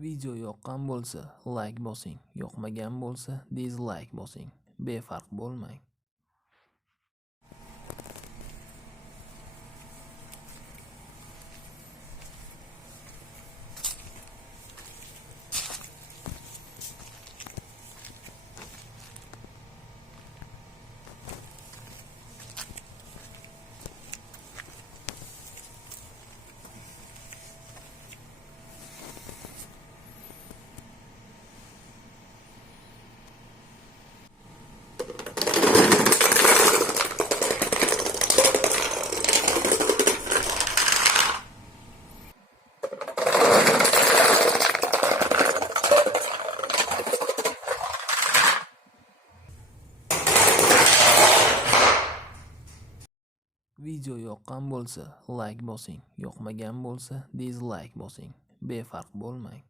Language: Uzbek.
Video yoqqan bo'lsa like bosing, yoqmagan bo'lsa dislike bosing. Befarq bo'lmang. Video yoqqan bo'lsa like bosing, yoqmagan bo'lsa dislike bosing. Befarq bo'lmang.